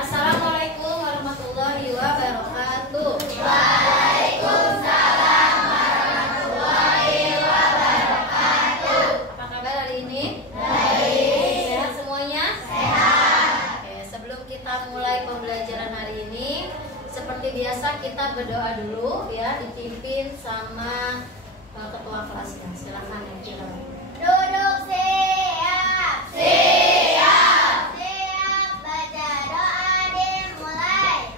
Assalamualaikum warahmatullahi wabarakatuh. Waalaikumsalam warahmatullahi wabarakatuh. Apa kabar hari ini? Baik. Sehat semuanya? Sehat. Oke, sebelum kita mulai pembelajaran hari ini, seperti biasa kita berdoa dulu ya, dipimpin sama ketua kelasnya. Silakan ya kita. Duduk siap. Siap. Siap. Baca doa dimulai.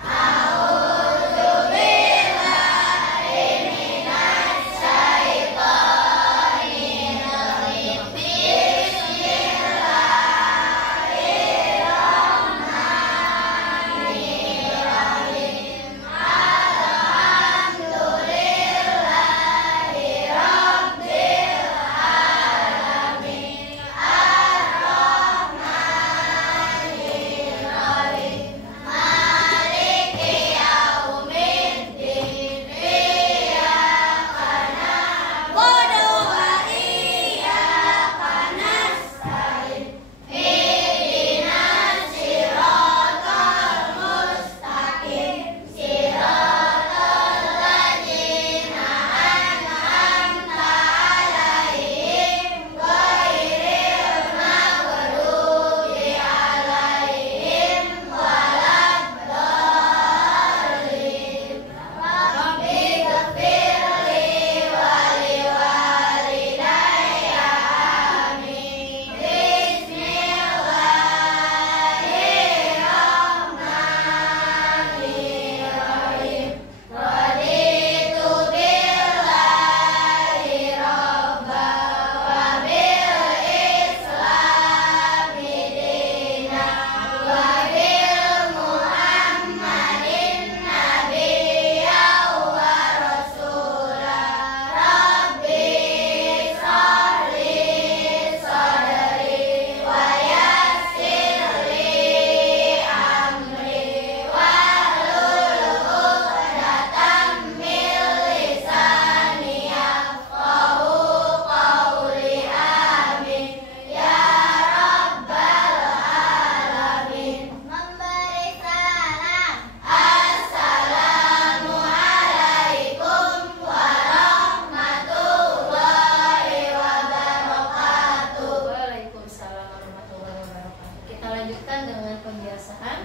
Waalaikumsalam warahmatullahi wabarakatuh. Kita lanjutkan dengan pembiasaan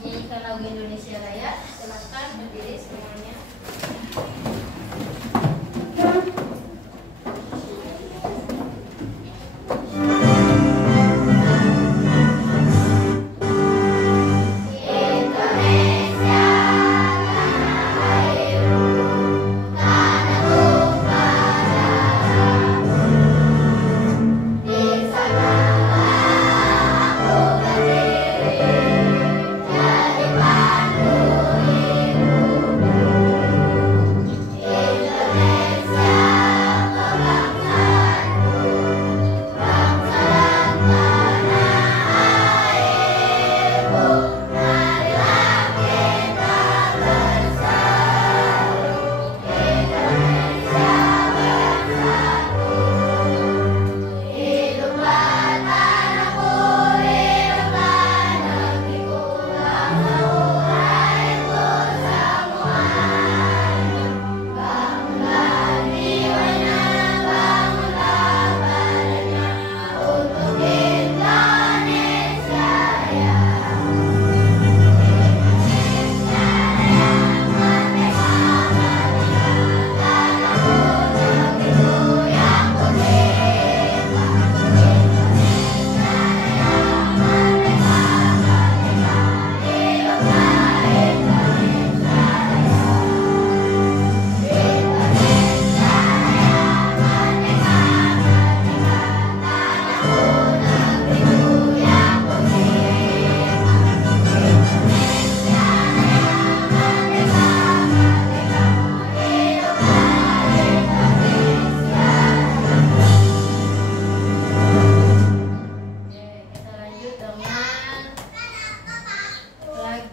menyanyikan lagu Indonesia Raya. Silakan berdiri semuanya.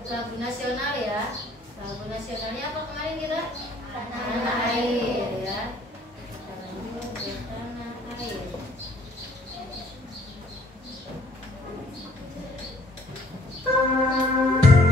Lagu nasional ya. Lagu nasionalnya apa kemarin kita? Tanah Air ya. Kita lanjut ke Tanah Air. Thank you.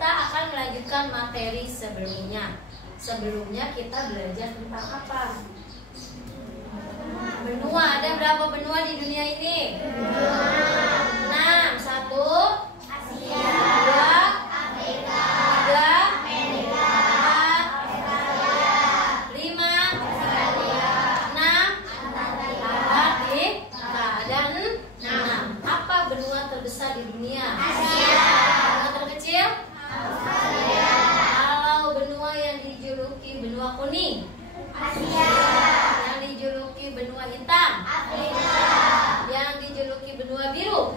kita akan melanjutkan materi sebelumnya. Sebelumnya kita belajar tentang apa? Benua. Ada berapa benua di dunia ini? 6. 1 Asia, 2 Afrika, 3 Amerika, 4 5 Australia, 6 Antartika, Antartika. Ada 6. Apa benua terbesar di dunia? Asia, Benua terkecil? Australia, Kalau benua yang dijuluki benua kuning, Asia, yang dijuluki benua hitam, Afrika, yang dijuluki benua biru,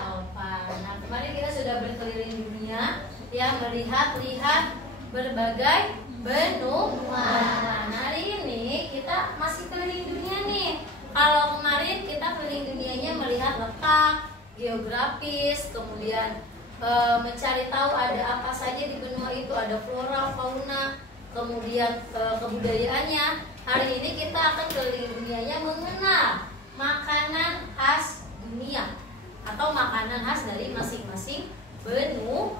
Eropa. Nah, kemarin kita sudah berkeliling dunia, ya, melihat-lihat berbagai benua. Nah, hari ini kita masih keliling dunia nih. Kalau kemarin kita keliling dunianya melihat letak, geografis, kemudian mencari tahu ada apa saja di benua itu, ada flora, fauna, kemudian kebudayaannya. Hari ini kita akan keliling dunianya mengenal makanan khas dunia atau makanan khas dari masing-masing benua.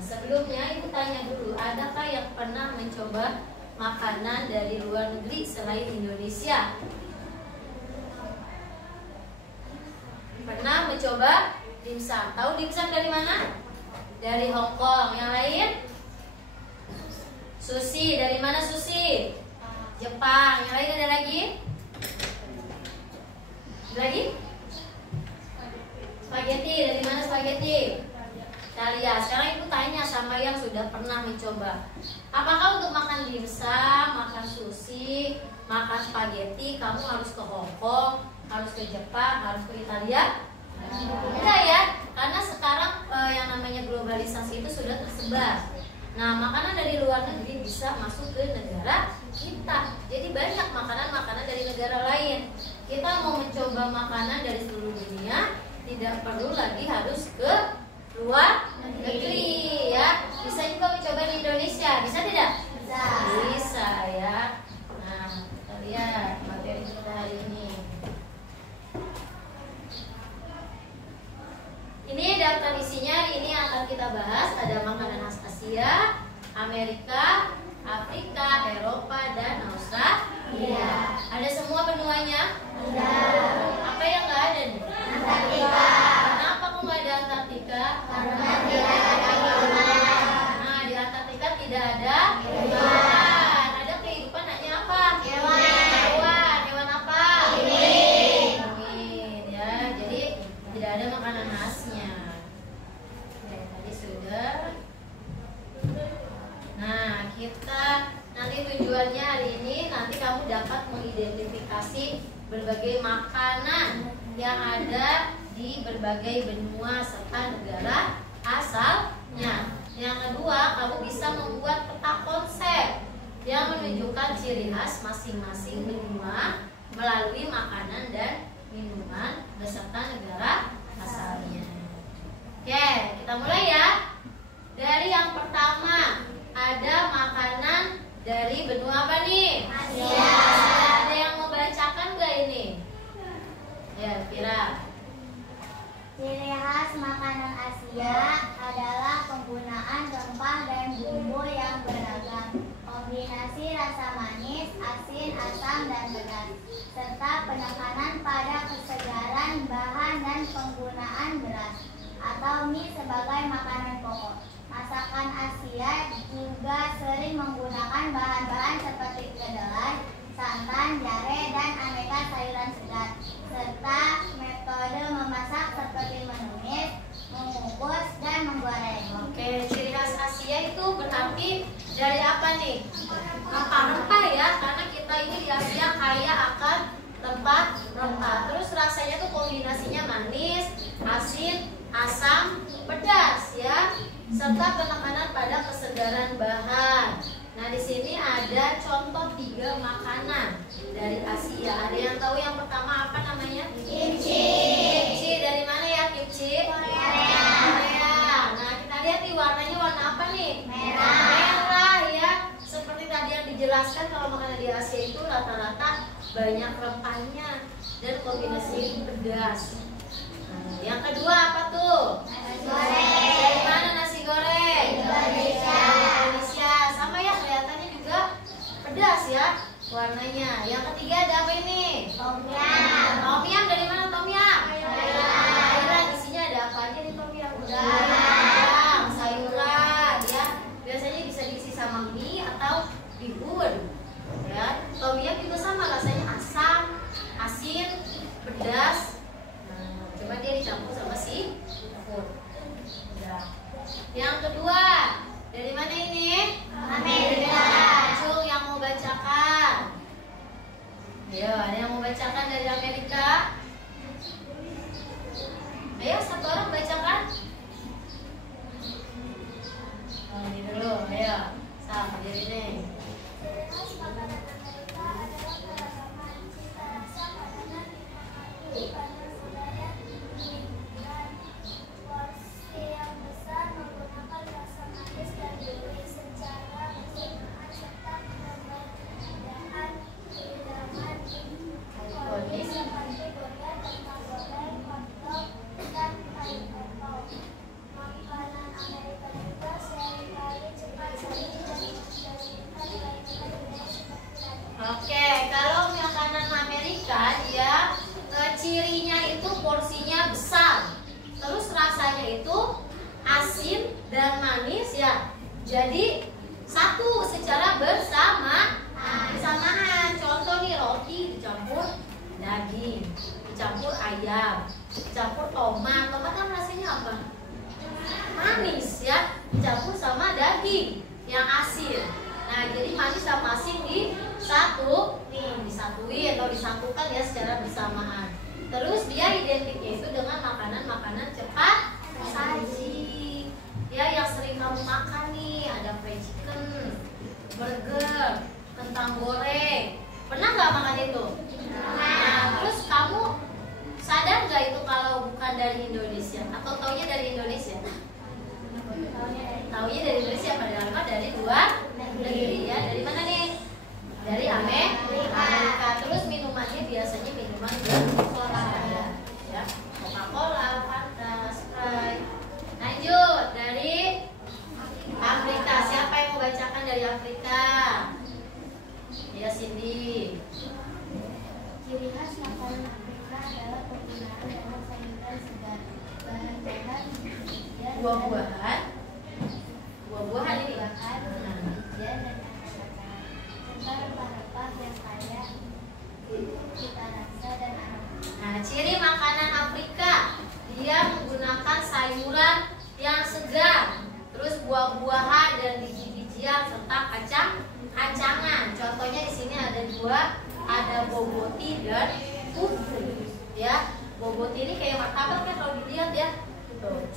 Sebelumnya ibu tanya dulu, adakah yang pernah mencoba makanan dari luar negeri selain Indonesia? Pernah mencoba dimsum? Tahu dimsum dari mana? Dari Hong Kong. Yang lain? Sushi. Dari mana sushi? Jepang. Yang lain ada lagi? Ada lagi? Spaghetti. Dari mana spaghetti? Italia. Sekarang ibu tanya sama yang sudah pernah mencoba. Apakah untuk makan dimsum, makan sushi, makan spaghetti kamu harus ke Hong Kong, harus ke Jepang, harus ke Italia? Enggak ya, karena sekarang yang namanya globalisasi itu sudah tersebar. Nah, makanan dari luar negeri bisa masuk ke negara kita. Jadi banyak makanan-makanan dari negara lain. Kita mau mencoba makanan dari seluruh dunia, tidak perlu lagi harus ke luar negeri ya. Bisa juga mencoba di Indonesia, bisa tidak? Bisa. Bisa ya. Nah, kita lihat materi kita hari ini. Ini daftar isinya, ini yang akan kita bahas. Ada makanan khas Asia, Amerika, Afrika, Eropa, dan Australia. Ada semua benuanya? Ada. Apa yang nggak ada nih? Antartika, Kenapa kok nggak ada Antartika? karena tidak ada kehidupan. Nah, di Antartika tidak ada Kehidupan. kehidupan. Ada kehidupan hanya apa? Hewan. Hewan. Hewan apa? Penguin. Penguin, ya. Jadi tidak ada makanan khasnya. Oke, tadi sudah. Nah, kita nanti tujuannya hari ini nanti kamu dapat mengidentifikasi berbagai makanan yang ada di berbagai benua serta negara asalnya. Yang kedua, kamu bisa membuat peta konsep yang menunjukkan ciri khas masing-masing benua melalui makanan dan minuman beserta negara asalnya. Oke, kita mulai ya. Dari yang pertama, ada makanan dari benua apa nih? Asia. Ada yang mau bacakan gak ini? Ya, Fira. Ciri khas makanan Asia adalah penggunaan rempah dan bumbu yang beragam, kombinasi rasa manis, asin, asam, dan pedas, serta penekanan pada kesegaran bahan dan penggunaan beras atau mie sebagai makanan pokok. Masakan Asia juga sering menggunakan bahan-bahan seperti kedelai, santan, jahe, dan aneka sayuran segar, serta metode memasak seperti menumis, mengukus, dan menggoreng. Oke, ciri khas Asia itu berarti dari apa nih? Rempah-rempah ya, karena kita ini di Asia kaya akan rempah. Terus rasanya tuh kombinasinya manis, asin, asam, pedas ya, serta penekanan pada kesegaran bahan. Nah, di sini ada contoh 3 makanan dari Asia. Ada yang tahu yang pertama apa namanya? Kimchi. Kimchi dari mana ya kimchi? Korea. Korea. Nah, kita lihat nih warnanya warna apa nih? Merah. Merah ya. Seperti tadi yang dijelaskan, kalau makanan di Asia itu rata-rata banyak rempahnya dan kombinasinya pedas. Nah, yang kedua apa tuh? Nasi goreng. Dari mana Yang kedua, dari mana ini? Amerika. Cung yang mau bacakan. Ayo, ada yang mau bacakan dari Amerika? Ayo, satu orang bacakan. Oh, ini dulu, ayo. Sama diri nih. Oke, kalau makanan Amerika dia cirinya itu porsinya besar, terus rasanya itu asin dan manis ya. Jadi satu secara bersamaan. Contoh nih, roti dicampur daging, dicampur ayam, dicampur tomat. Tomat kan rasanya apa? Manis ya, dicampur sama daging yang asin. Nah, jadi manis sama asin disatuin atau disatukan ya secara bersamaan. Terus dia identiknya itu dengan makanan-makanan cepat saji. Ya, yang sering kamu makan nih ada fried chicken, burger, kentang goreng. Pernah nggak makan itu? Nah, terus kamu sadar nggak itu kalau bukan dari Indonesia atau taunya dari Indonesia? Taunya dari Indonesia, padahal mah dari luar negeri ya. Dari mana nih? Dari Amerika. Terus minumannya biasanya minuman Coca-Cola ya. Coca-Cola, Fanta, Sprite. Lanjut dari Afrika. Siapa yang mau bacakan dari Afrika? Ya, Cindy. Ciri khas makanan Afrika adalah penggunaan banyak sayuran segar, bahan-bahan Buah-buahan ini. bahan dan serta rempah-rempah yang kaya cita rasa dan aroma. Nah, ciri makanan Afrika dia menggunakan sayuran yang segar, terus buah-buahan dan biji-bijian serta kacang-kacangan. Contohnya di sini ada dua, ada boboti dan fufu. Ya, boboti ini kayak martabak kan kalau dilihat ya. Tuh.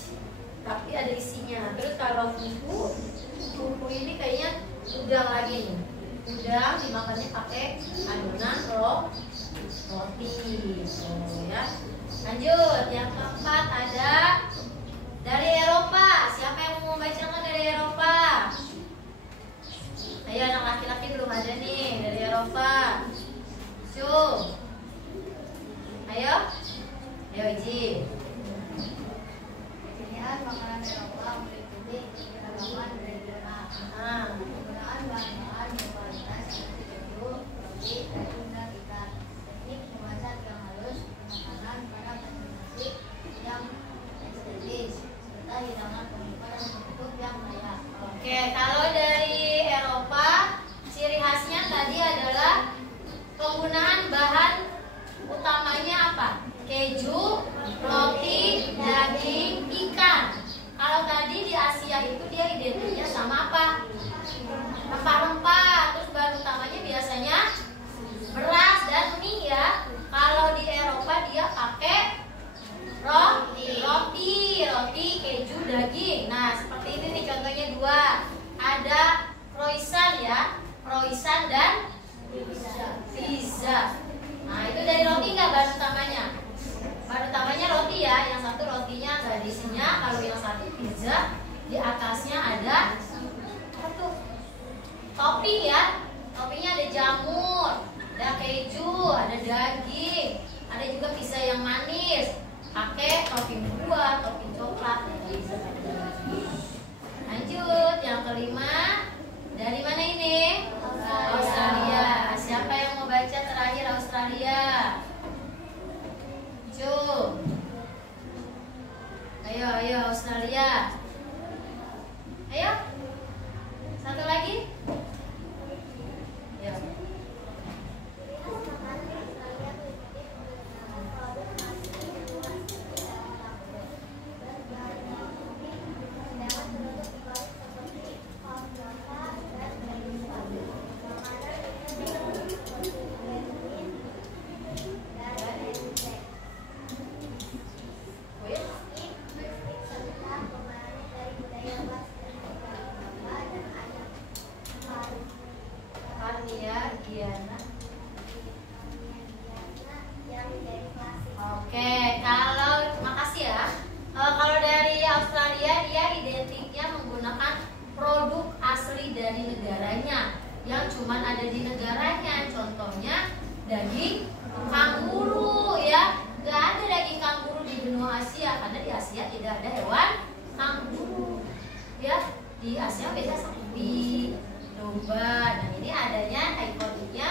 Tapi ada isinya. Terus kalau fufu ini kayaknya udang lagi nih. Udang dimakannya pakai adonan roti. Ya. Lanjut, yang keempat ada dari Eropa. Siapa yang mau membacakan dari Eropa? Ayo, anak laki-laki belum ada nih dari Eropa. Ayo, Iji. Pilihan makanan Eropa meliputi keragaman regional, penggunaan bahan-bahan berkualitas seperti keju, roti, daging, dan ikan. Teknik memasak yang halus, penekanan pada konsentrasi yang estetis, serta hidangan pembuka dan penutup yang layak. Oke, kalau dari Eropa, ciri khasnya tadi adalah penggunaan bahan utamanya apa? Keju, roti, daging, ikan. Kalau tadi di Asia itu dia identiknya sama apa? Rempah-rempah. Terus bahan utamanya biasanya beras dan mie ya. Kalau di Eropa dia pakai roti, keju, daging. Nah, seperti ini nih contohnya dua. Ada croissant ya, croissant dan pizza. Nah, itu dari roti nggak bahan utamanya? Bahan utamanya roti ya. Yang satu rotinya nggak ada isinya. Kalau yang satu pizza, di atasnya ada topping ya. Toppingnya ada jamur, ada keju, ada daging, ada juga pizza yang manis, pakai topping buah, topping coklat. Lanjut, yang kelima, dari mana ini? Australia. Siapa yang mau baca terakhir di Asia biasanya sapi, domba. Nah ini adanya ikoniknya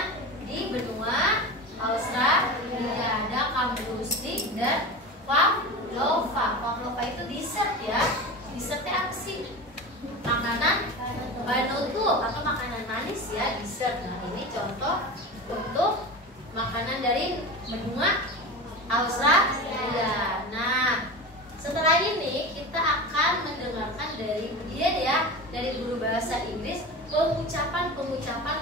di benua Australia. Ada kanguru stick dan pavlova. Pavlova itu dessert ya. Dessertnya apa sih? Makanan banutu atau makanan manis ya, dessert. Nah ini contoh untuk makanan dari benua Australia. Nah setelah ini kita akan mendengarkan dari dia ya, dari guru bahasa Inggris, pengucapan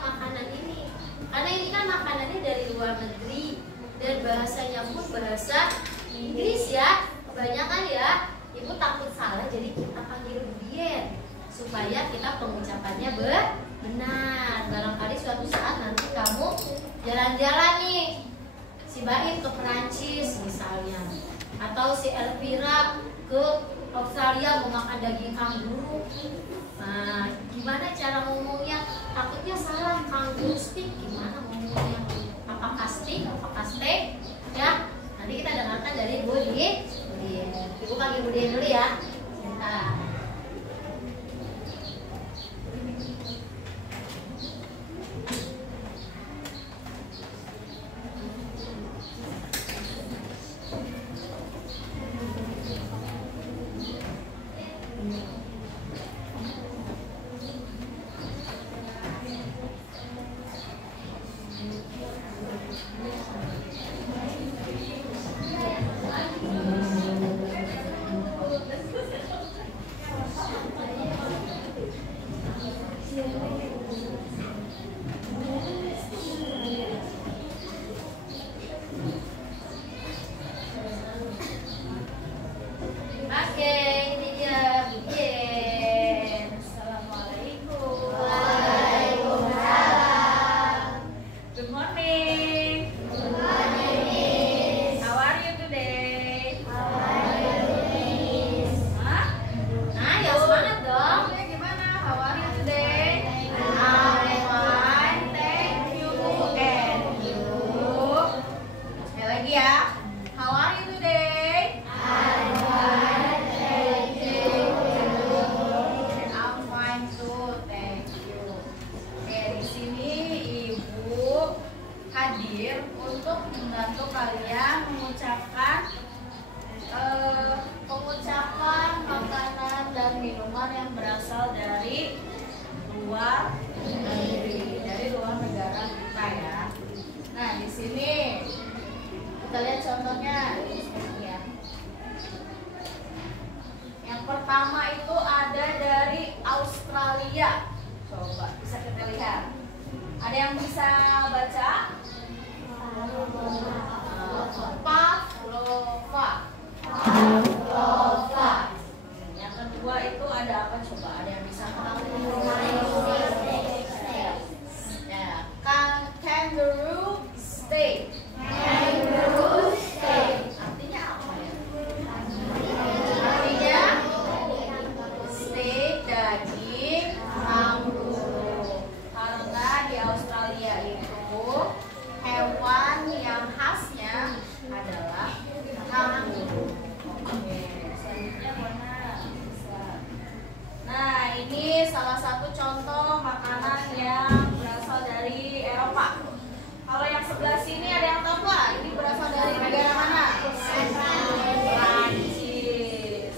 makanan ini. Karena ini kan makanannya dari luar negeri dan bahasanya pun bahasa Inggris ya. Kebanyakan ya, ibu takut salah jadi kita panggil Budien supaya kita pengucapannya benar. Barangkali suatu saat nanti kamu jalan-jalan nih, si Baim ke Perancis misalnya, atau si Elvira ke Australia mau makan daging kanguru. Nah, gimana cara ngomongnya? Takutnya salah, kanguru stick gimana ngomongnya? Apakah stick, apakah steak? Ya, nanti kita dengarkan dari Budien. Ibu panggil Budien dulu ya. Sebentar. Pengucapan makanan dan minuman yang berasal dari luar negeri, dari luar negara kita ya. Nah di sini kita lihat contohnya ya. Yang pertama itu ada dari Australia. Coba bisa kita lihat. Ada yang bisa baca? Pavlova. Yang kedua itu ada apa coba? Ada yang bisa ya, kangaroo steak. Artinya apa ya? Artinya steak daging kanguru. Karena di Australia itu hewan yang khasnya adalah kanguru. Nah, ini salah satu contoh makanan yang berasal dari Eropa. Kalau yang sebelah sini ada yang tahu nggak? Ini berasal dari negara mana? Prancis.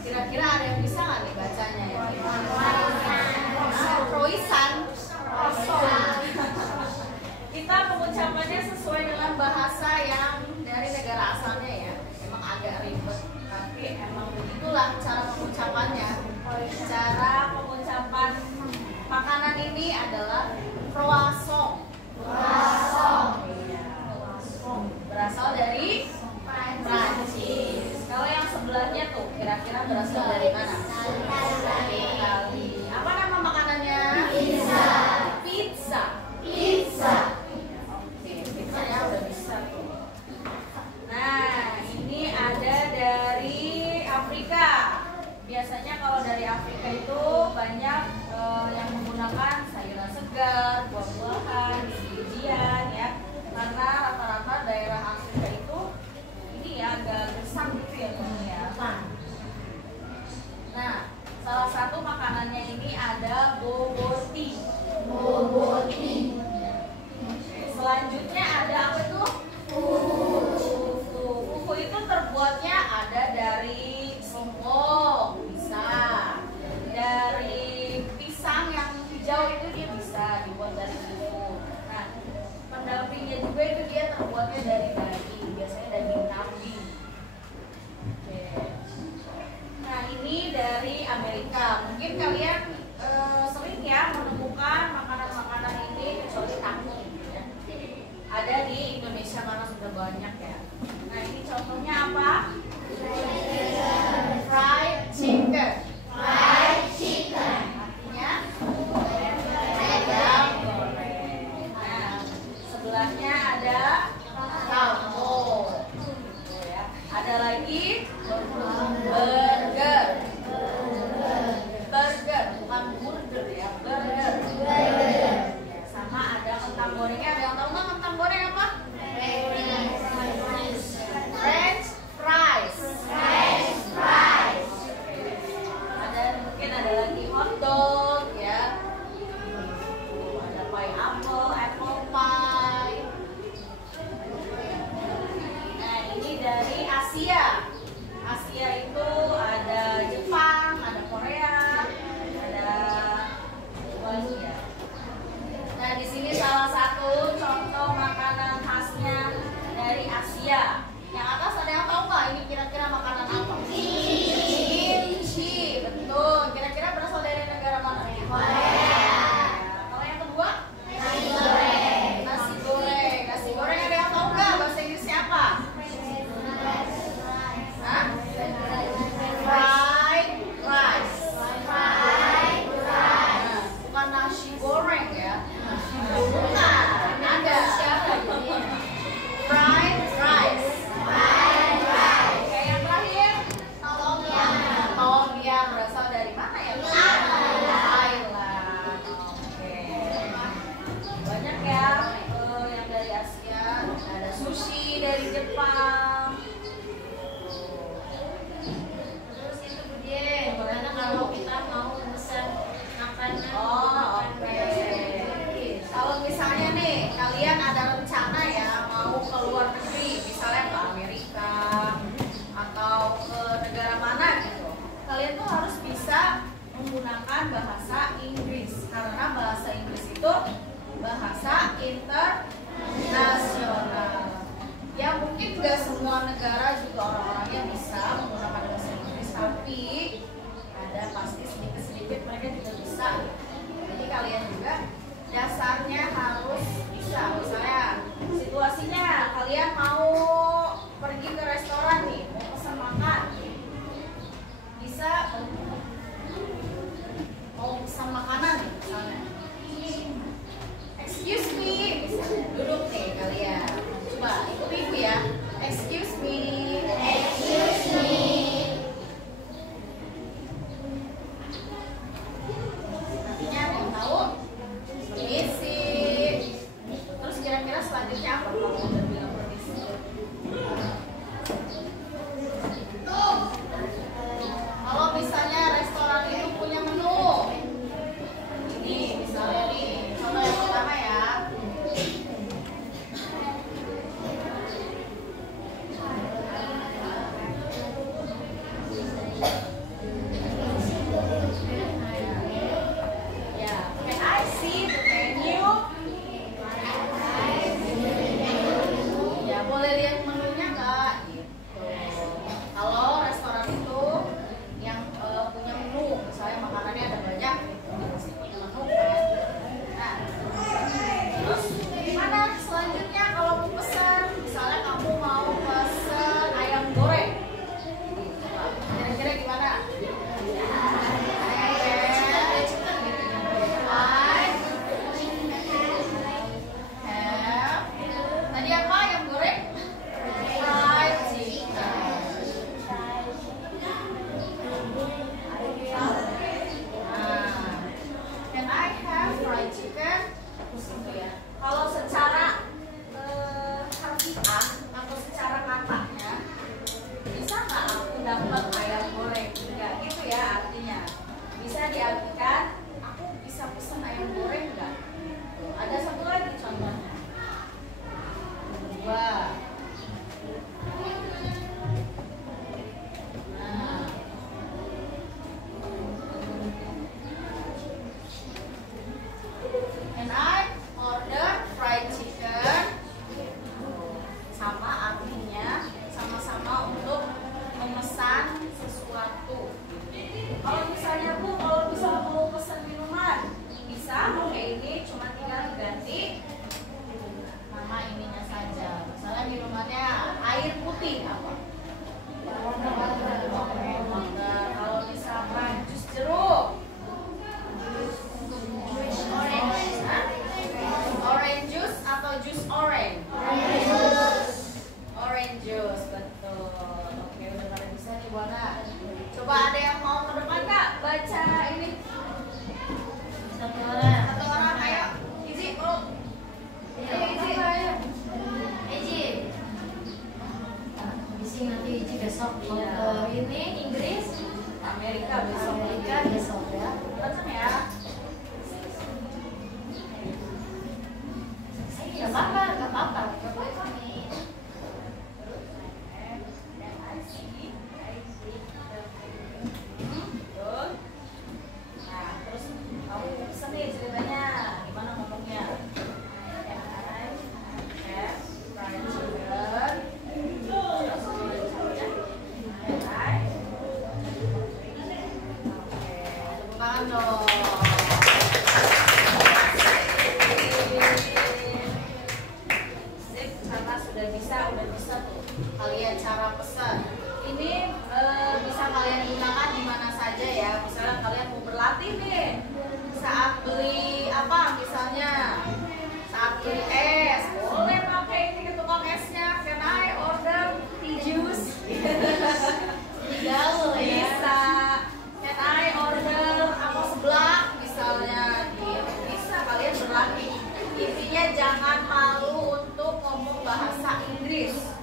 Kira-kira ada yang bisa nggak nih bacanya ya? Croissant. Kita pengucapannya sesuai dengan bahasa yang dari negara asalnya ya. Emang agak ribet, tapi emang begitulah cara pengucapannya. Cara pengucapan makanan ini adalah croissant. Berasal dari Prancis. Kalau yang sebelahnya tuh kira-kira berasal dari mana? Itali. Apa nama makanannya? Pizza. Oke, pizza ya udah bisa tuh. Nah, ini ada dari Afrika. Biasanya kalau dari Afrika itu banyak yang menggunakan sayuran segar, buah-buahan, biji-bijian ya. Karena rata-rata daerah Afrika itu ini ya agak gersang gitu ya teman ya. Nah, salah satu makanan pakai dari daging, biasanya daging kambing. Oke. Nah ini dari Amerika. Mungkin kalian sering ya menemukan makanan-makanan ini kecuali tahu. Ya. Ada di Indonesia karena sudah banyak ya. Nah ini contohnya apa? Fried chicken. Fried chicken. Artinya ayam goreng. Nah sebelahnya ada taco. Ya. Ada lagi burger. Burger bukan burger ya, burger. Sama ada kentang gorengnya. Ada yang tahu nggak kentang goreng apa? French fries. French fries. Mungkin ada lagi hotdog ya. Ada pineapple, apple pie. Nah ini dari Asia. Asia itu ada Jepang, ada Korea, ada Asia. Nah di sini salah satu contoh makanan khasnya dari Asia. Yang atas ada yang tahu nggak ini kira-kira makanan apa? Kimchi, betul. Kira-kira berasal dari negara mana? Korea. Kalau yang kedua? Nasi goreng. Nasi goreng. Nasi goreng ada yang tahu nggak bahasa Inggrisnya apa? Hah? Fried rice. Fried rice. Nah, bukan nasi goreng ya. Bukan. Ada. Fried rice. Fried rice. Oke, yang terakhir. Tom yum. Tom yum berasal dari mana ya? Thailand. Oke. Banyak ya yang dari Asia. Ada sushi dari Jepang. Terus itu Budie, gimana kalau kita mau pesan makanan? Oh, oke. Kalau misalnya nih kalian ada rencana ya mau ke luar negeri, misalnya ke Amerika atau ke negara mana gitu, kalian tuh harus bisa menggunakan bahasa Inggris karena bahasa Inggris itu bahasa internasional. Ya mungkin nggak semua negara juga orang-orangnya bisa menggunakan bahasa Inggris, tapi ada pasti sedikit-sedikit mereka juga bisa. Jadi kalian juga dasarnya harus bisa. Misalnya situasinya kalian mau pergi ke restoran nih, mau pesan makan, bisa mau pesan makanan nih misalnya. Excuse me, misalnya. Duduk nih kalian. Coba ikuti ibu ya. Excuse me. Excuse me. Artinya ada yang tahu? Permisi. Terus kira-kira selanjutnya apa kalau udah bilang permisi? Kalau misalnya restoran itu punya menu, ini misalnya nih, contoh yang pertama ya. Ya, can I see the menu? Ya, boleh lihat menunya nggak? Gitu. Kalau restoran itu yang punya menu, misalnya makanannya ada banyak, gitu, pasti punya menu kan. Nah, terus gimana selanjutnya kalau mau pesan? Misalnya kamu mau pesan ayam goreng, coba, kira-kira gimana? Tadi apa ayam goreng? Fried chicken. Nah, can I have fried chicken? Gitu ya. Kalau secara harfiah atau secara katanya, bisa nggak aku dapat ayam goreng? Enggak gitu ya artinya. Bisa diartikan aku bisa pesan ayam goreng nggak? Ada satu lagi contohnya. Dua. Nah. Can I order fried chicken? tangan dong. Sip, karena sudah bisa tuh kalian cara pesan. Ini bisa kalian gunakan di mana saja ya. Misalnya kalian mau berlatih nih saat beli apa, misalnya saat beli es, boleh pakai ini ke tukang esnya. Can I order tea juice? Gaul ya. Bisa. Can I order apa seblak misalnya, gitu. Bisa kalian berlatih. Intinya jangan malu untuk ngomong bahasa Inggris.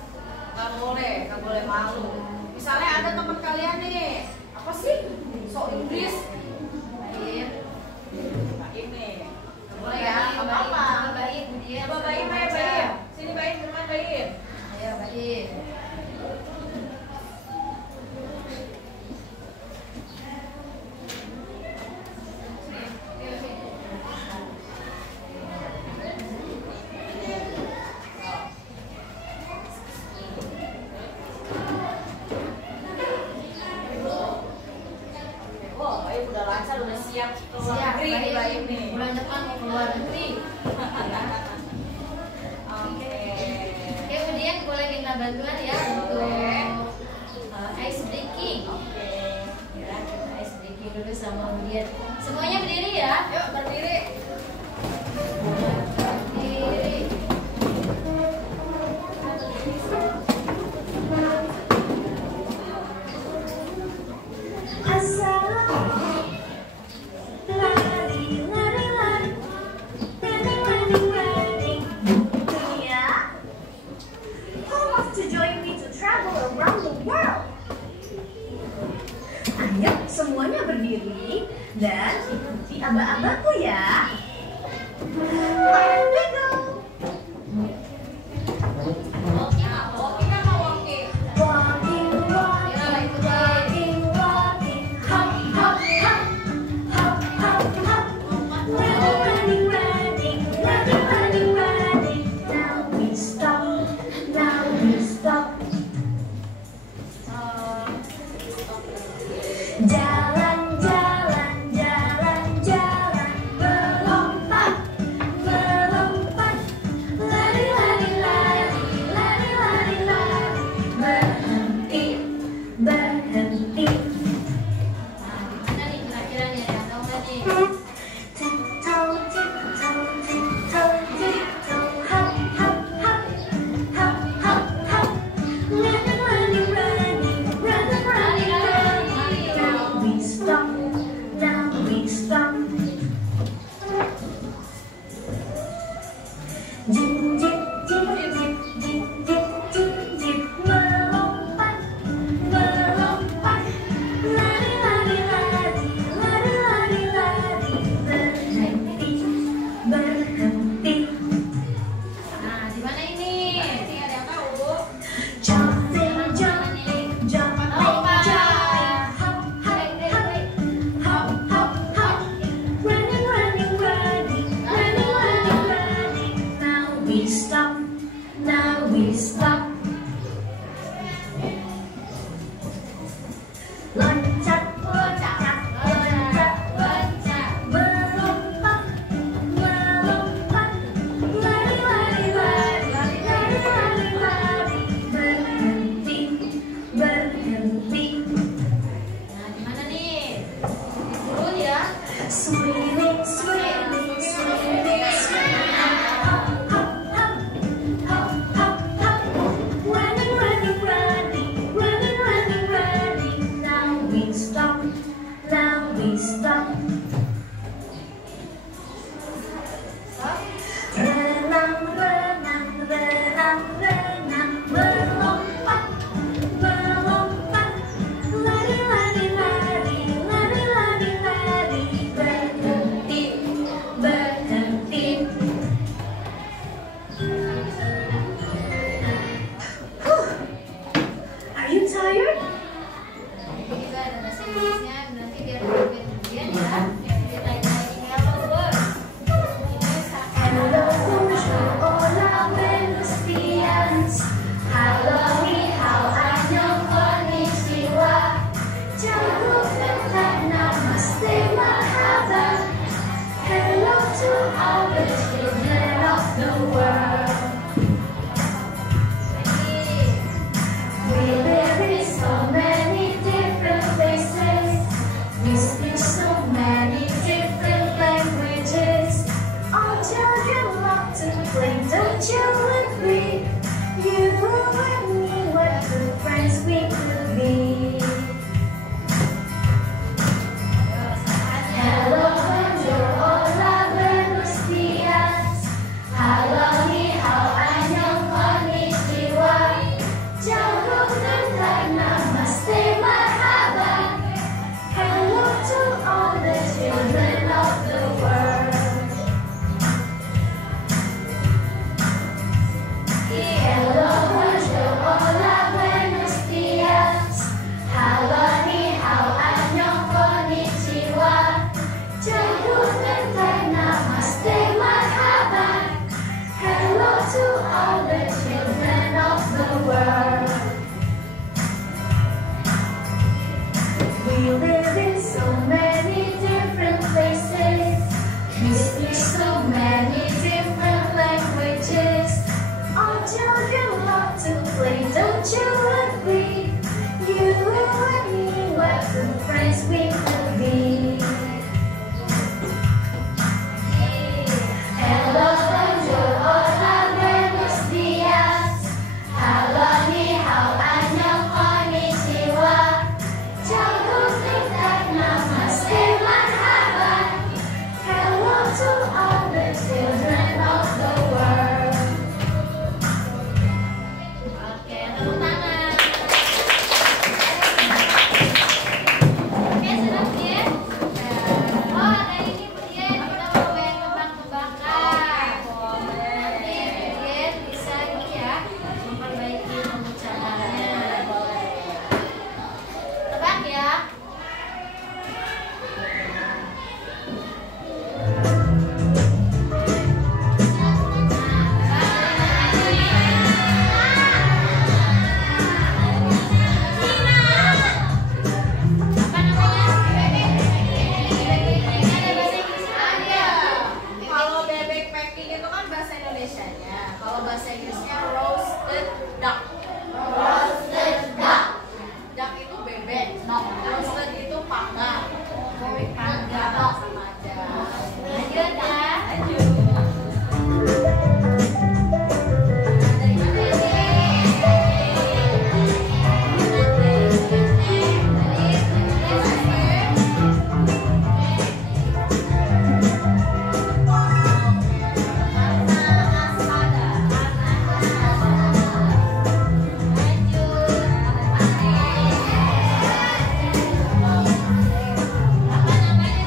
Nggak boleh malu. Misalnya ada teman kalian nih, apa sih? Sok Inggris. Ini. Boleh ya, nggak apa-apa. Coba baik. Sini baik, teman baik. Ayo baik. Wah, baik udah lancar, udah siap ke luar Siap, negeri baik nih. bulan depan mau keluar negeri. Oke. Kemudian boleh minta bantuan ya untuk ice breaking. Oke. Ya, kita ice breaking dulu sama kemudian semuanya berdiri ya. Yuk berdiri. Berdiri. Ayo semuanya berdiri dan ikuti aba-abaku ya. Here we go. Walking apa walking? Walking, walking, walking, walking, hop, hop, hop, hop, hop, hop. Running, running, running, running, running, running. Now we stop, now we stop. Jalan, jalan, jalan, jalan, melompat, melompat, lari, lari, lari, lari, lari, lari, berhenti, berhenti. Nah, gimana nih kira-kira nih? Ada tahu nggak nih? Tiptoe, tiptoe, tiptoe, tiptoe, hop, hop, hop, hop, hop, hop. Running, running, running, running, running, running. Now we stop, now we stop. Jip, jip, jip, jip, jip, jip, jip, jip, melompat, melompat, lari, lari, lari, lari, lari, lari, berhenti, berhenti. Nah, di mana ini? Ini ada yang tahu? Jumping, jumping, jumping, jumping, hop, hop, hop, hop, hop, hop. Running, running, running, running, running, running. Now we stop, now we stop. Loncat, loncat, loncat, loncat, melompat, melompat, lari, lari, lari, lari, lari, lari, berhenti, berhenti. Nah, di mana nih? Turun ya. Swimming, swimming, swimming, swimming, hop, hop, hop, hop, hop, hop. Running, running, running, running, running, running. Now we stop, now we stop. Renang, renang, renang, renang, melompat, melompat, lari, lari, lari, lari, lari, lari, berhenti, world. We live in so many different places. We speak so many different languages. Our children love to play, don't you agree? You and me, what good friends we could be. Hello, bonjour, hola, buenos días. Halo, ni hao, annyeong, konnichiwa. Ciao, good night, namaste, marhaban. Hello to all the children of the world. Oke, tepuk tangan. Oke, senang ya? Oh, ada ini Budien, kita mau main tebak-tebakan. Nanti Budien bisa ini ya, memperbaiki pembicaranya. Tebak ya. Apa namanya? Ada bahasa Inggrisnya ada. Kalau bebek packing itu kan bahasa Indonesianya. Kalau bahasa Inggrisnya roasted duck. Roasted duck. Duck itu bebek, roasted itu panggang. Bebek panggang sama aja. Lanjut ya. Apa namanya?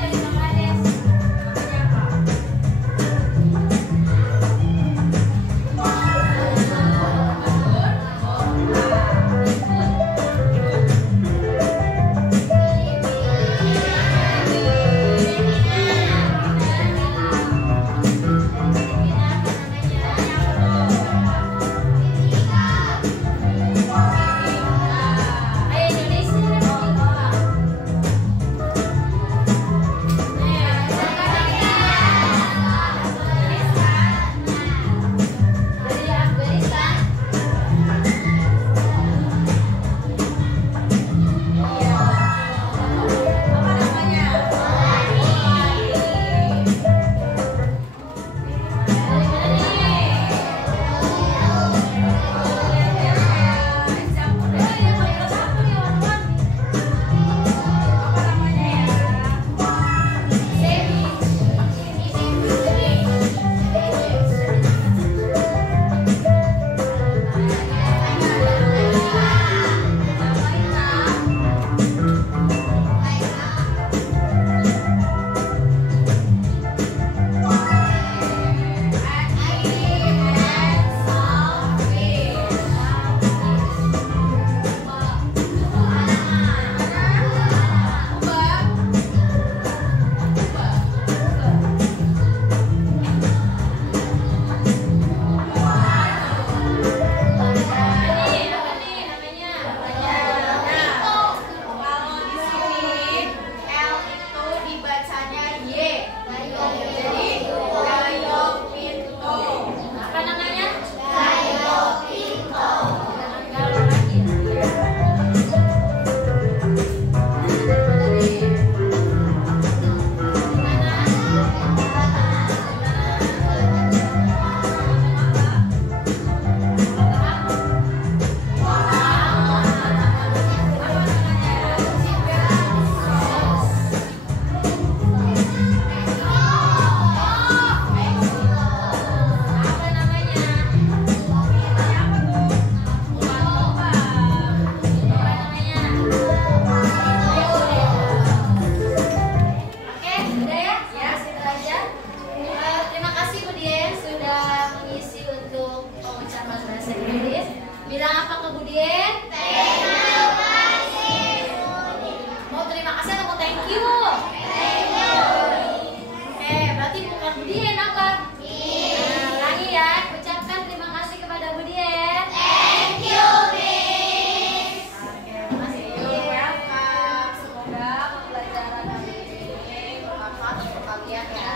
sehat ya.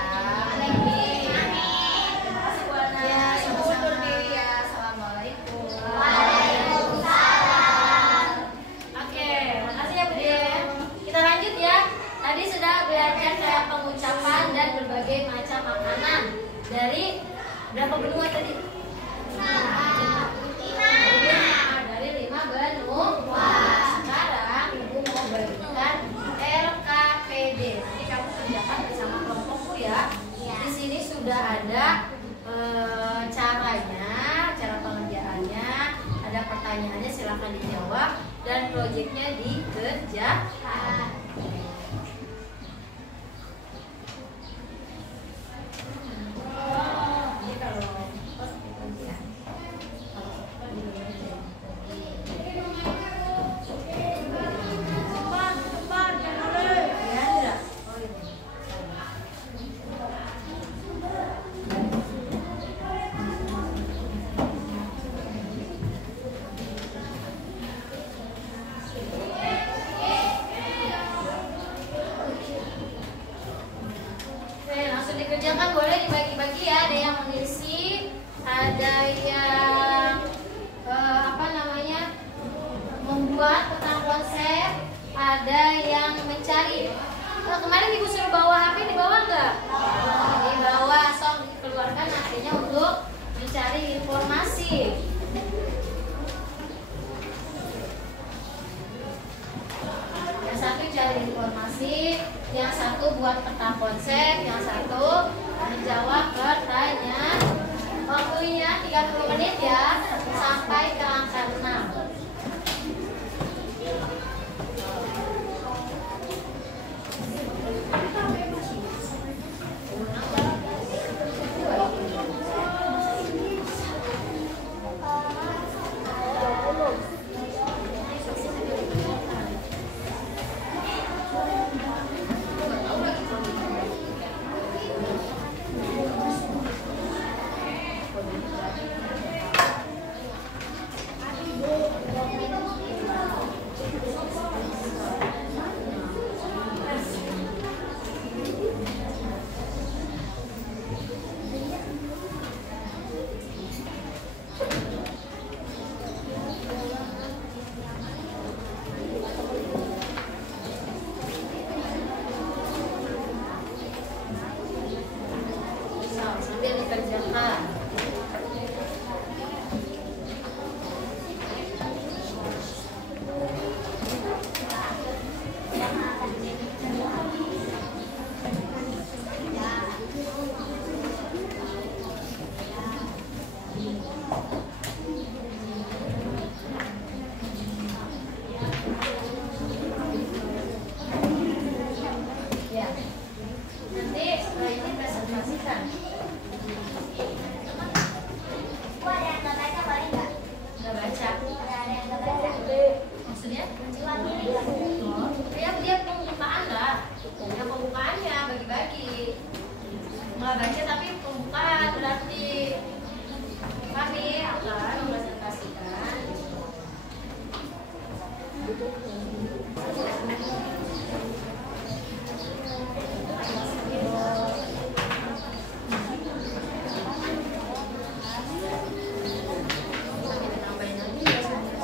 Amin. Terima kasih Bu Ana. Ya, Ibu sama-sama. undur diri ya. Assalamualaikum. Waalaikumsalam. Oke, makasih ya Bude. Kita lanjut ya. Tadi sudah belajar cara pengucapan dan berbagai macam makanan dari berapa benua tadi? Dari 5 benua. Sekarang Ibu mau bagikan LKPD. Nanti kamu kerjakan bersama kelompokku ya. Di sini sudah ada caranya, cara pengerjaannya, ada pertanyaannya, silahkan dijawab dan proyeknya dikerjakan. Ini kalau pas gitu ya. Kalau pas di ya, enggak. Oh, ini. Oke, langsung dikerjakan, boleh dibagi-bagi ya. Ada yang mengisi, ada yang membuat peta konsep, ada yang mencari. Kemarin Ibu suruh bawa HP, dibawa nggak? Di bawah, sok dikeluarkan HP-nya untuk mencari informasi. Yang satu cari informasi, yang satu buat peta konsep, yang satu menjawab pertanyaan. Waktunya 30 menit ya, sampai ke angka 6. Sambil dikerjakan. Ya. Nanti setelah ini presentasikan. Bu, ada yang nggak baca boleh nggak? Nggak baca. Ada yang nggak baca? Maksudnya? Diwakili. Oh, ya dia pembukaan lah. Yang pembukaannya bagi-bagi. Nggak baca tapi pembukaan berarti kami akan mempresentasikan. Sampai ditambahin lagi ya. Sampai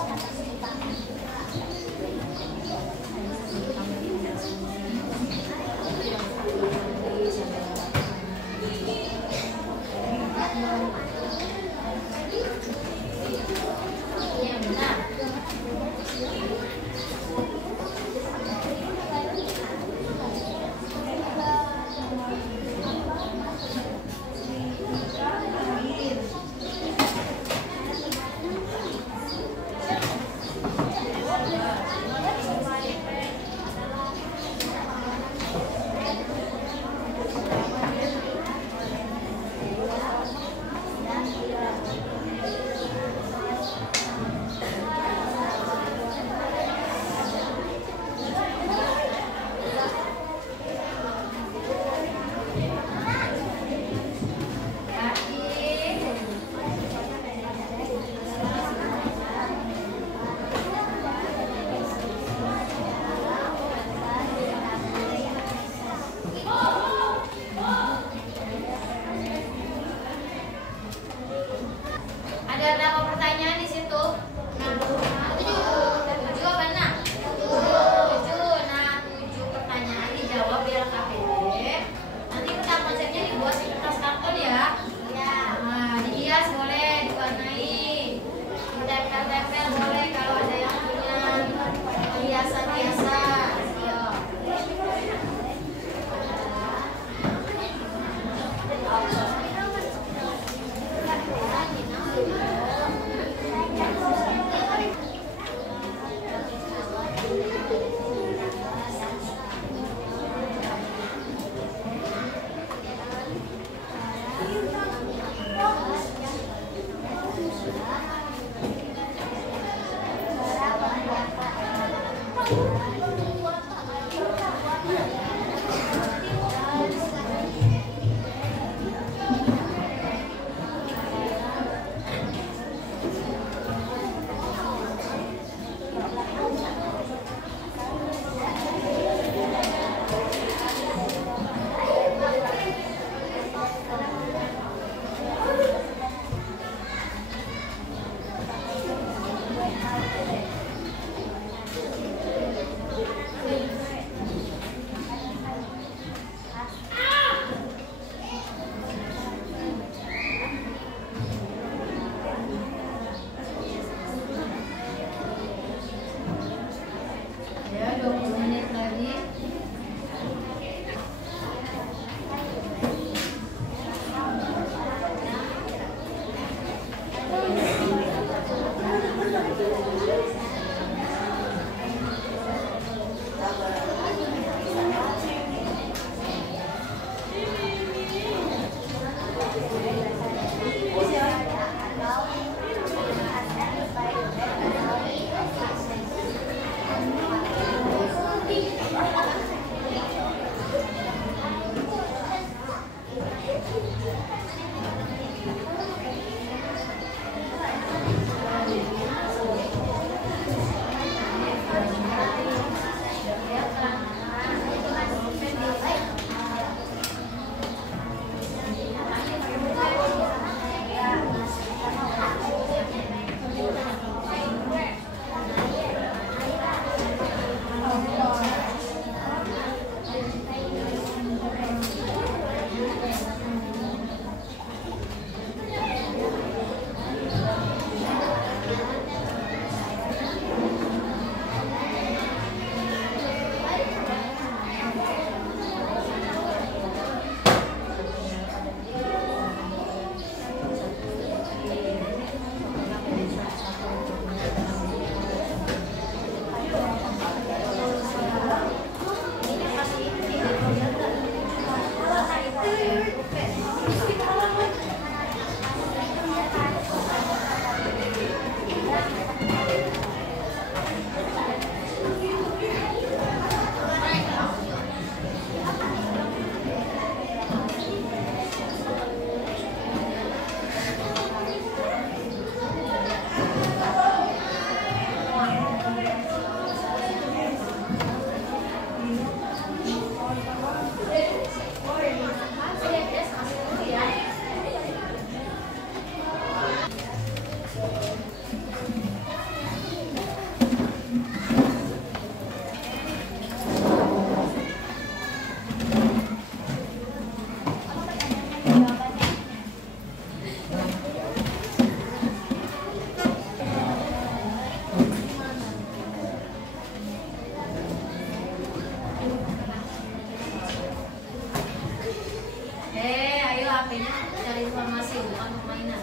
Ayo HP-nya cari informasi bukan permainan.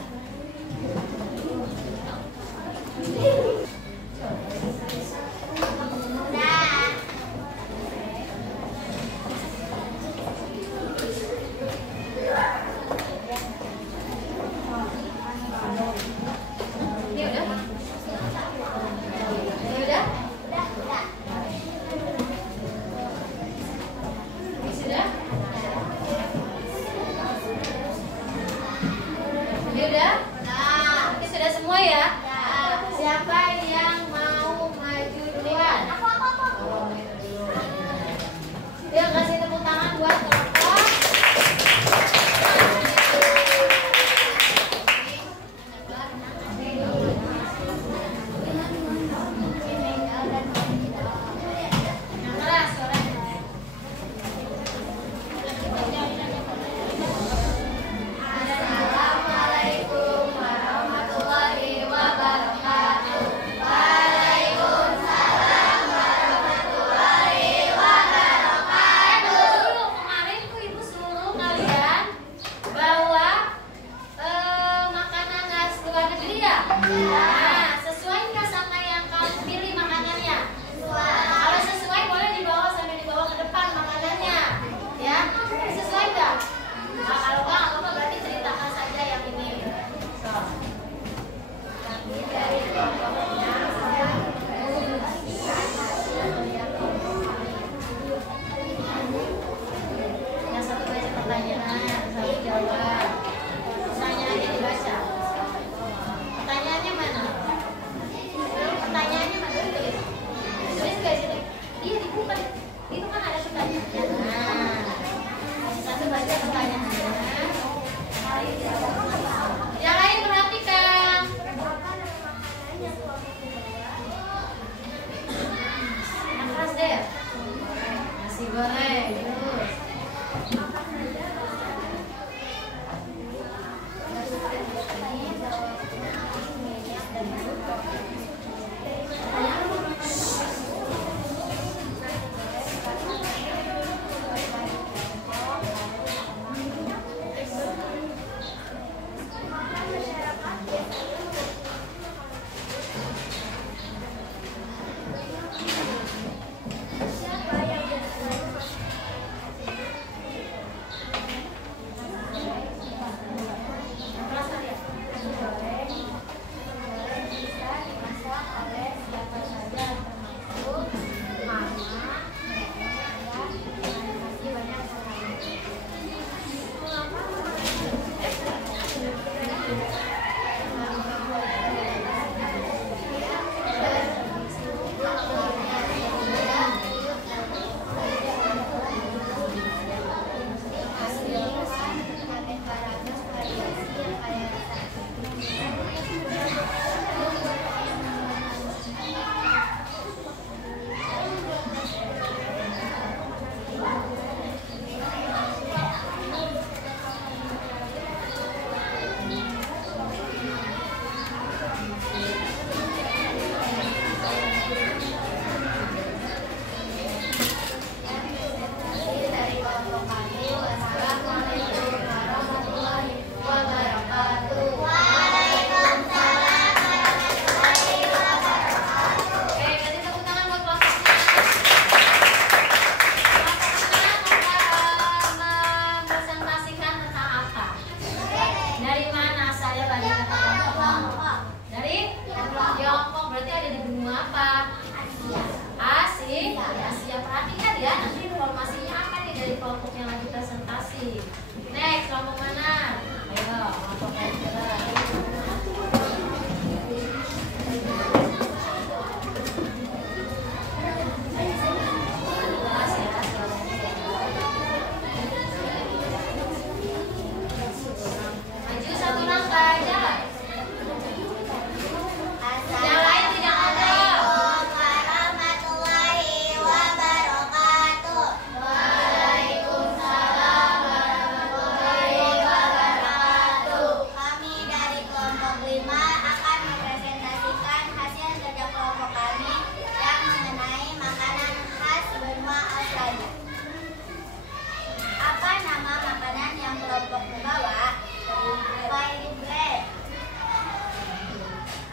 kelompok membawa favorite bread.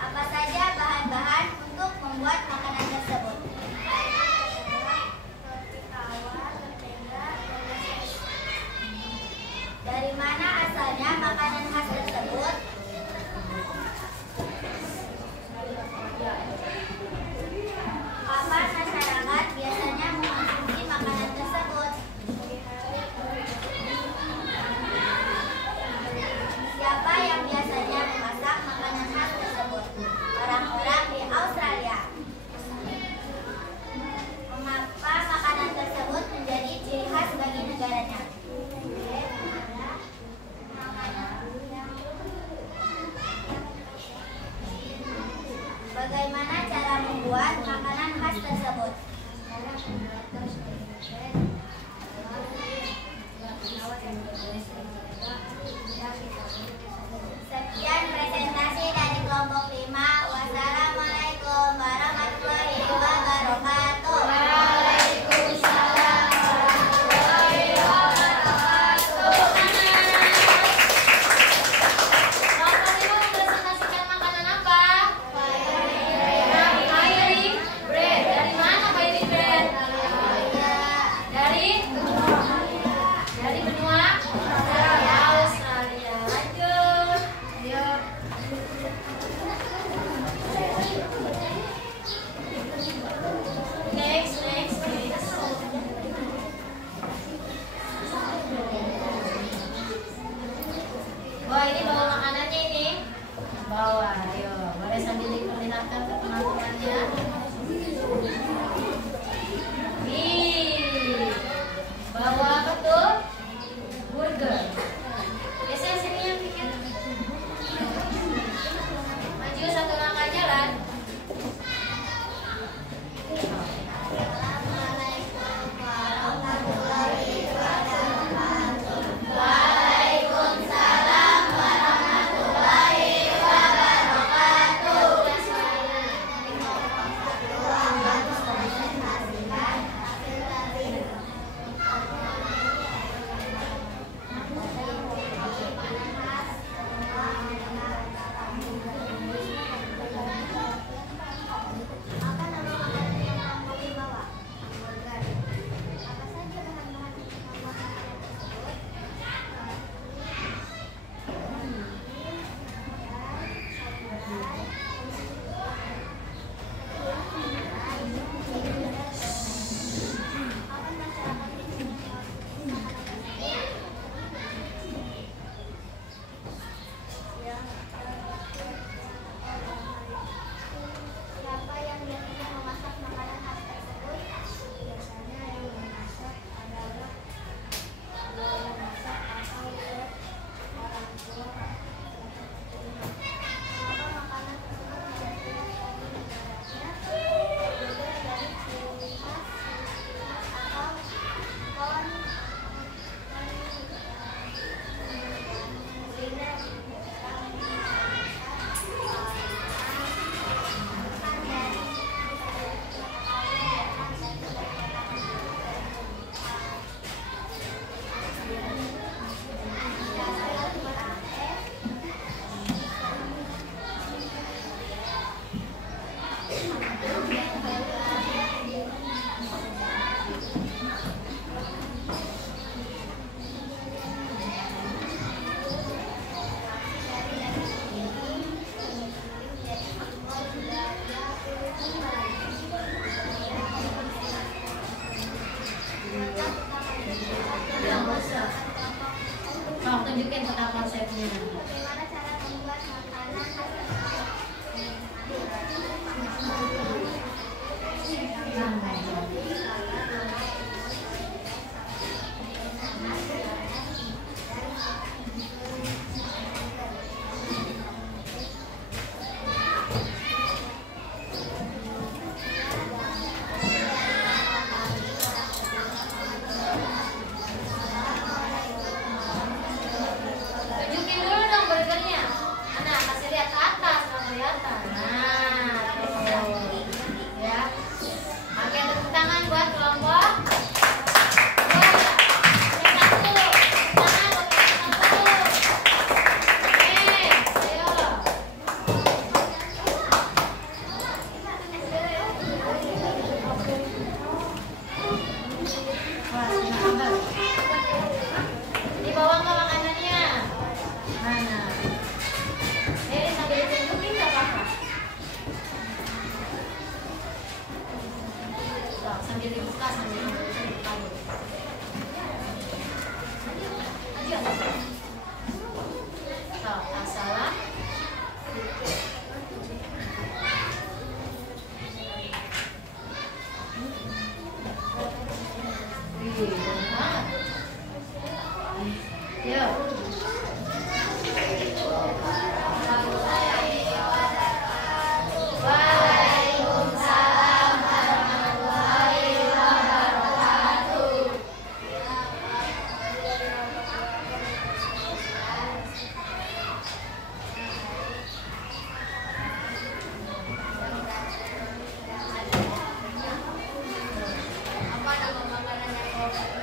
Apa saja bahan-bahan untuk membuat makanan tersebut? Dari mana asalnya makanan khas tersebut? Kapan masyarakat biasanya mengonsumsi makanan tersebut? Siapa yang biasanya memasak makanan khas tersebut? Orang-orang di Australia. Mengapa makanan tersebut menjadi ciri khas bagi negaranya? Bagaimana cara membuat makanan khas tersebut? Sekian presentasi dari kelompok 5. Wassalamualaikum warahmatullahi wabarakatuh. Waalaikumsalam warahmatullahi wabarakatuh. Kelompok 5 mempresentasikan makanan apa? Fairy bread. Dari mana fairy bread? Dari benua Australia. Lanjut. Ayo. Next. Wah, ini bawa makanannya ini. Bawa, ayo. Boleh sambil diperlihatkan ke teman-temannya. Nih, bawa apa tuh? Burger. Biasanya sini yang bikin. Maju satu langkah jalan. Waalaikumsalam warahmatullahi wabarakatuh. tunjukin tentang konsepnya. Bagaimana cara membuat makanan khas Tunjukin dulu dong Yuk. Waalaikumsalam warahmatullahi wabarakatuh. Apa nama makanan yang kau bawa?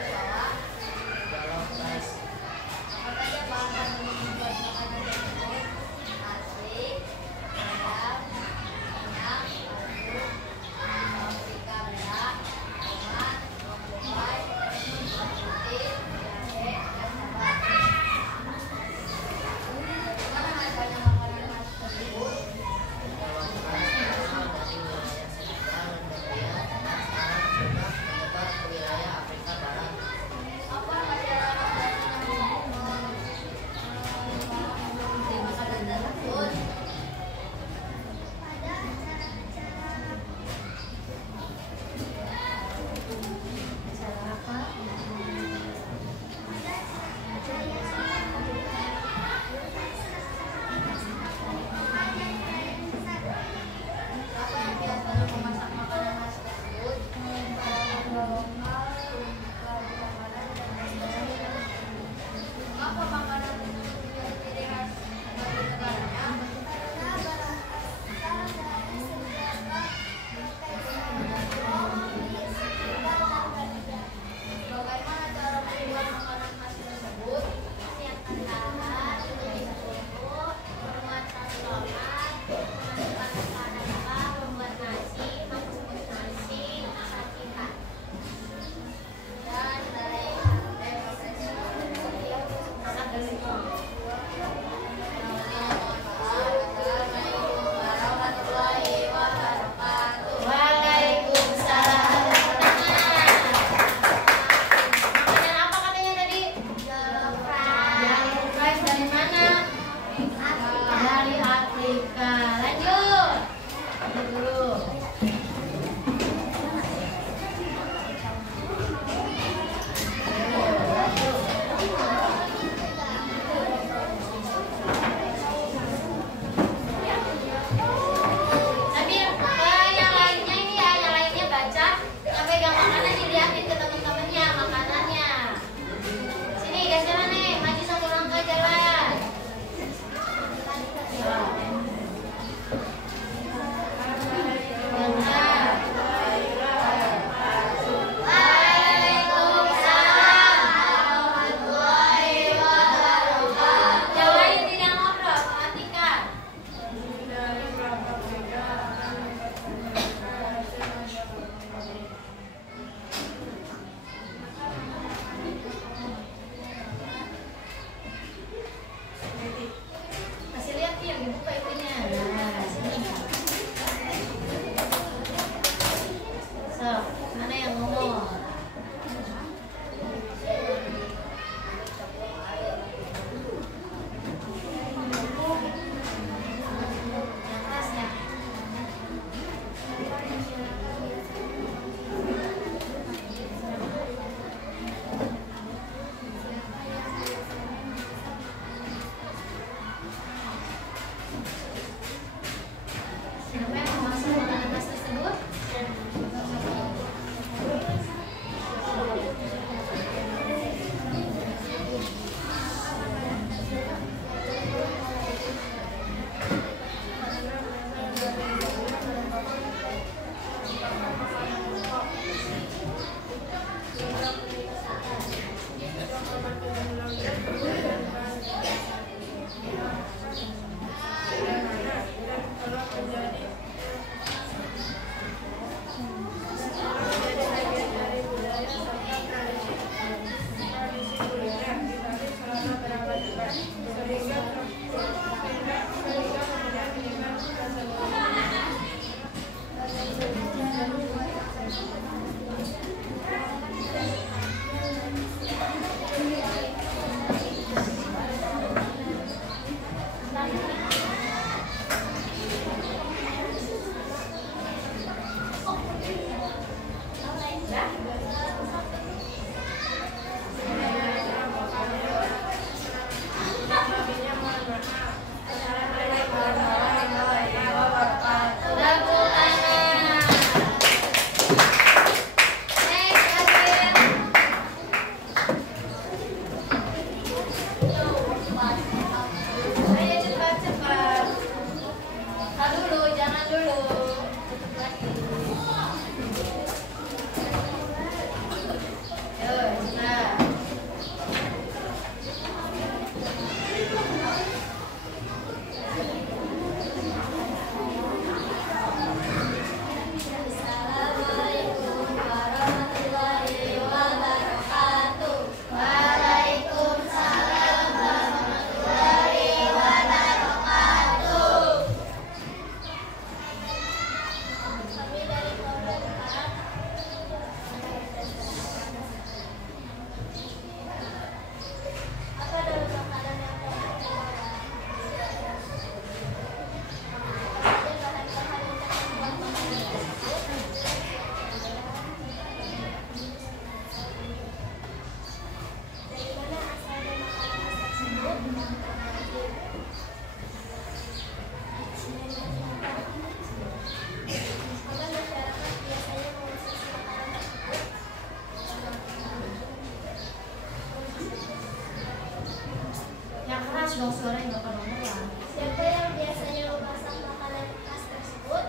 keras dong suaranya Bapak nomor lah. Siapa yang biasanya memasak makanan khas tersebut?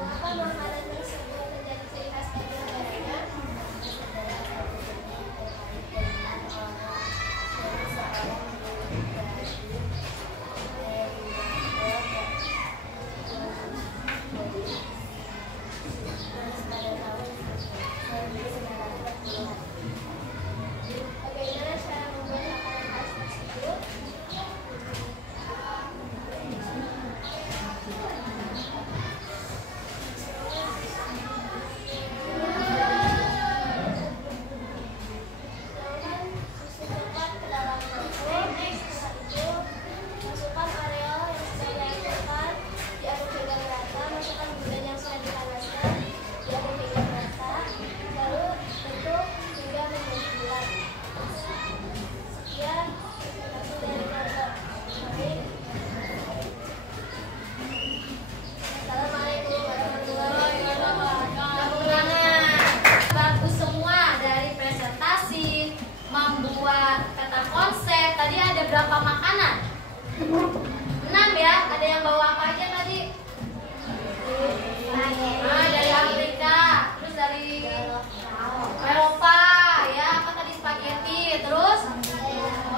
Apa makanan tersebut menjadi ciri khas bagi negaranya? Bagaimana cara membuat makanan khas tersebut? Tuangkan susu coklat ke dalam mangkok. Setelah itu, masukkan Oreo yang sudah dihancurkan, diaduk hingga merata. Masukkan gula yang sudah dipanaskan, diaduk hingga merata. Lalu bentuk hingga menjadi bulat. Sekian presentasi dari kelompok kami. Assalamualaikum warahmatullahi wabarakatuh. Tepuk tangan. Bagus semua dari presentasi, membuat peta konsep. Tadi ada berapa makanan? 6 ya. Ada yang bawa apa aja tadi? Dari Afrika, terus dari Eropa, ya apa tadi spaghetti, terus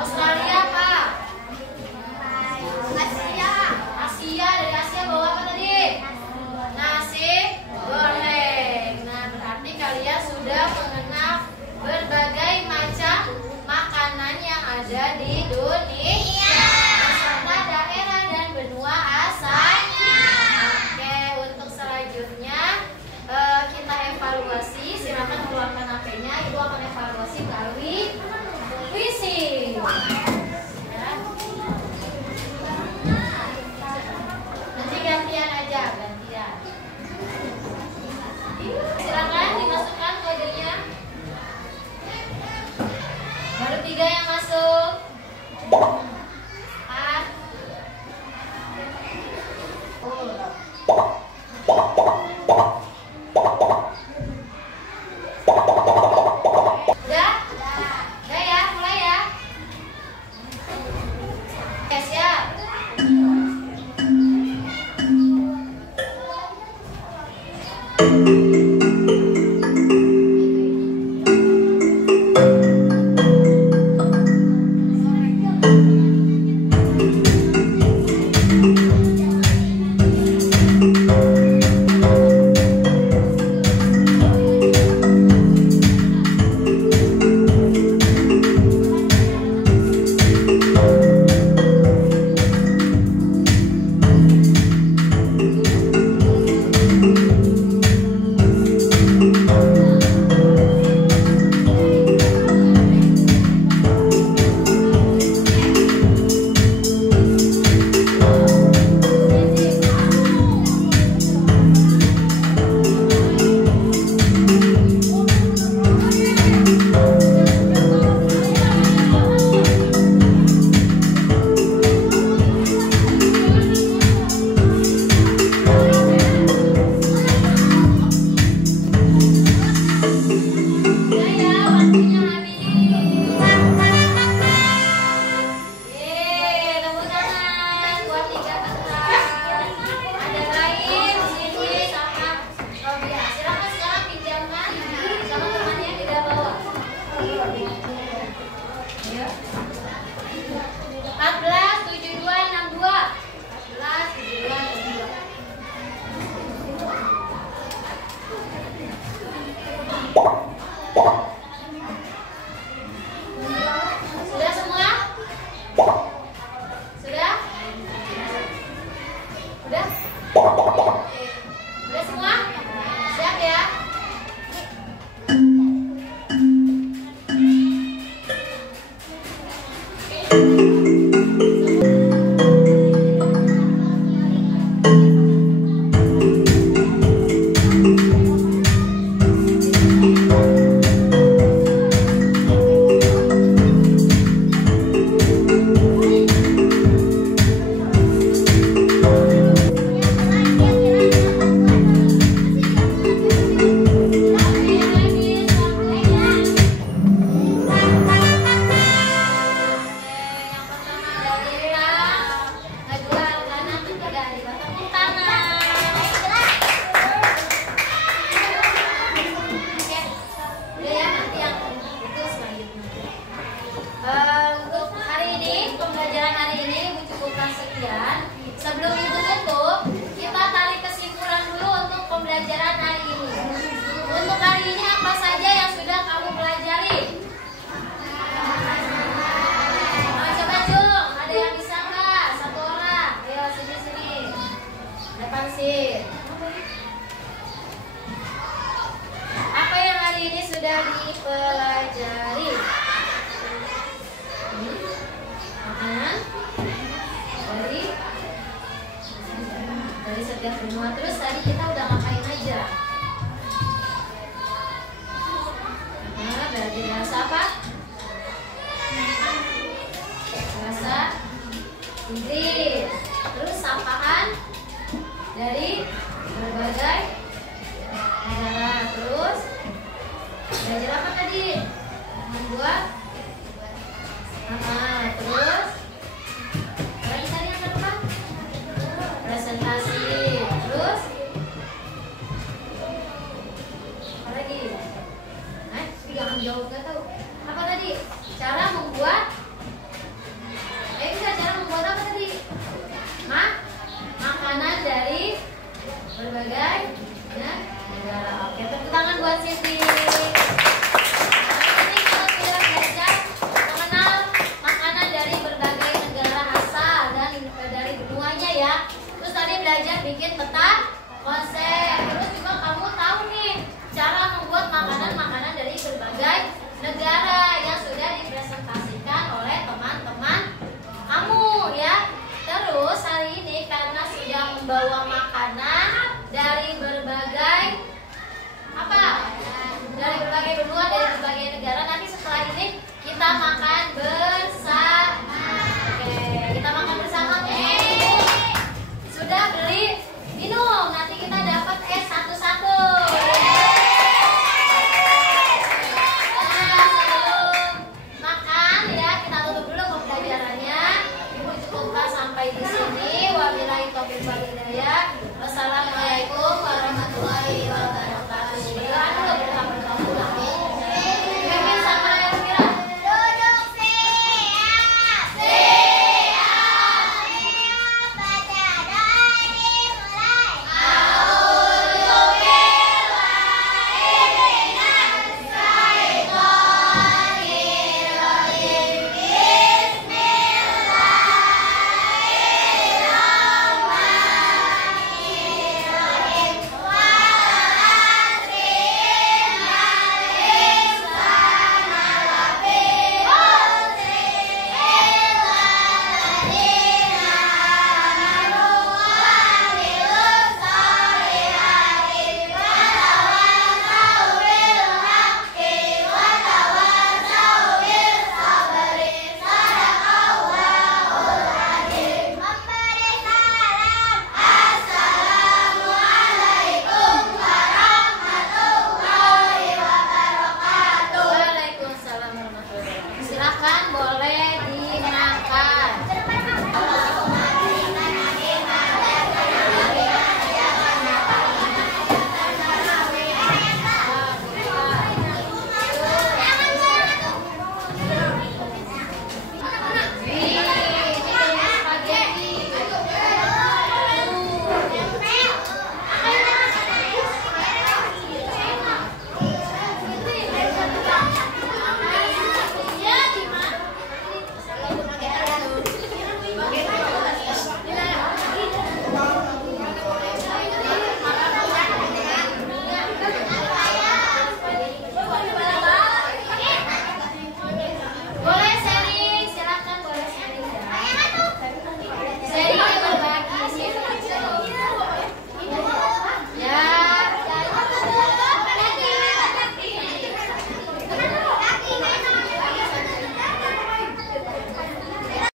Australia apa? Asia dari Asia bawa apa tadi? Nasi goreng. Nah berarti kalian sudah mengenal berbagai macam makanan yang ada di dunia beserta daerah dan benua asalnya. Oke, untuk selanjutnya kita evaluasi. Silakan keluarkan HP-nya sekian. Sebelum Ibu tutup, kita tarik kesimpulan dulu untuk pembelajaran hari ini. Untuk hari ini apa saja yang sudah kamu pelajari? Coba Jung, ada yang bisa nggak? Satu orang, ayo sini. Depan sih. Apa yang hari ini sudah dipelajari? Makanan dari setiap benua. Terus tadi kita udah ngapain aja? Nah, belajar bahasa apa? Bahasa Inggris. Terus sapaan dari berbagai negara. Terus belajar apa tadi? Membuat terus lagi tadi yang kedua presentasi. Terus apa lagi? Jangan jauh, nggak tahu apa tadi. Cara membuat cara membuat apa tadi? Makanan dari berbagai negara. Oke, tepuk tangan buat Siti. Belajar bikin peta konsep. Terus juga kamu tahu nih cara membuat makanan-makanan dari berbagai negara yang sudah dipresentasikan oleh teman-teman kamu ya. Terus hari ini karena sudah membawa makanan dari berbagai dari berbagai benua, dari berbagai negara, nanti setelah ini kita makan bersama. Oke, kita makan bersama. Sudah beli minum, nanti kita dapat es satu-satu. Nah, sebelum makan ya, kita tutup dulu pembelajarannya. Ibu cukupkan sampai di sini. Wabillahi taufiq wal hidayah. Wassalamualaikum warahmatullahi wabarakatuh. Bimbing sama Elvira. Duduk siap.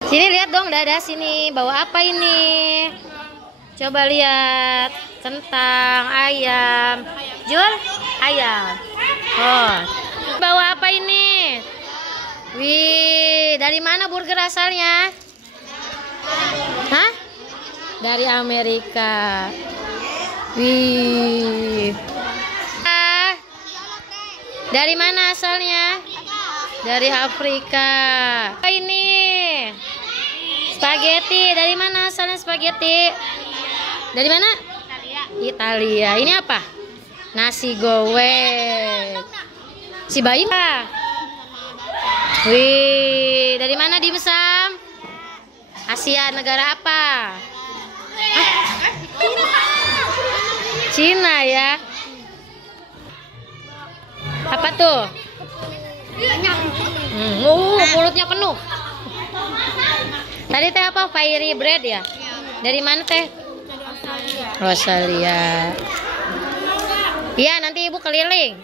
Sini lihat dong dada sini, bawa apa ini? Coba lihat, kentang, ayam. Jul, ayam. Oh, bawa apa ini? Wih, dari mana burger asalnya? Hah? Dari Amerika. Wih. Dari mana asalnya? Dari Afrika. Apa ini? Spaghetti. Dari mana asalnya spaghetti? Dari mana? Italia. Ini apa? Nasi goreng. Si bayi apa? Wih, dari mana dimsum? Asia, negara apa? Cina ya. Apa tuh? Mulutnya penuh. Tadi teh apa? Fiery bread ya? Dari mana teh? Australia. Iya, nanti ibu keliling.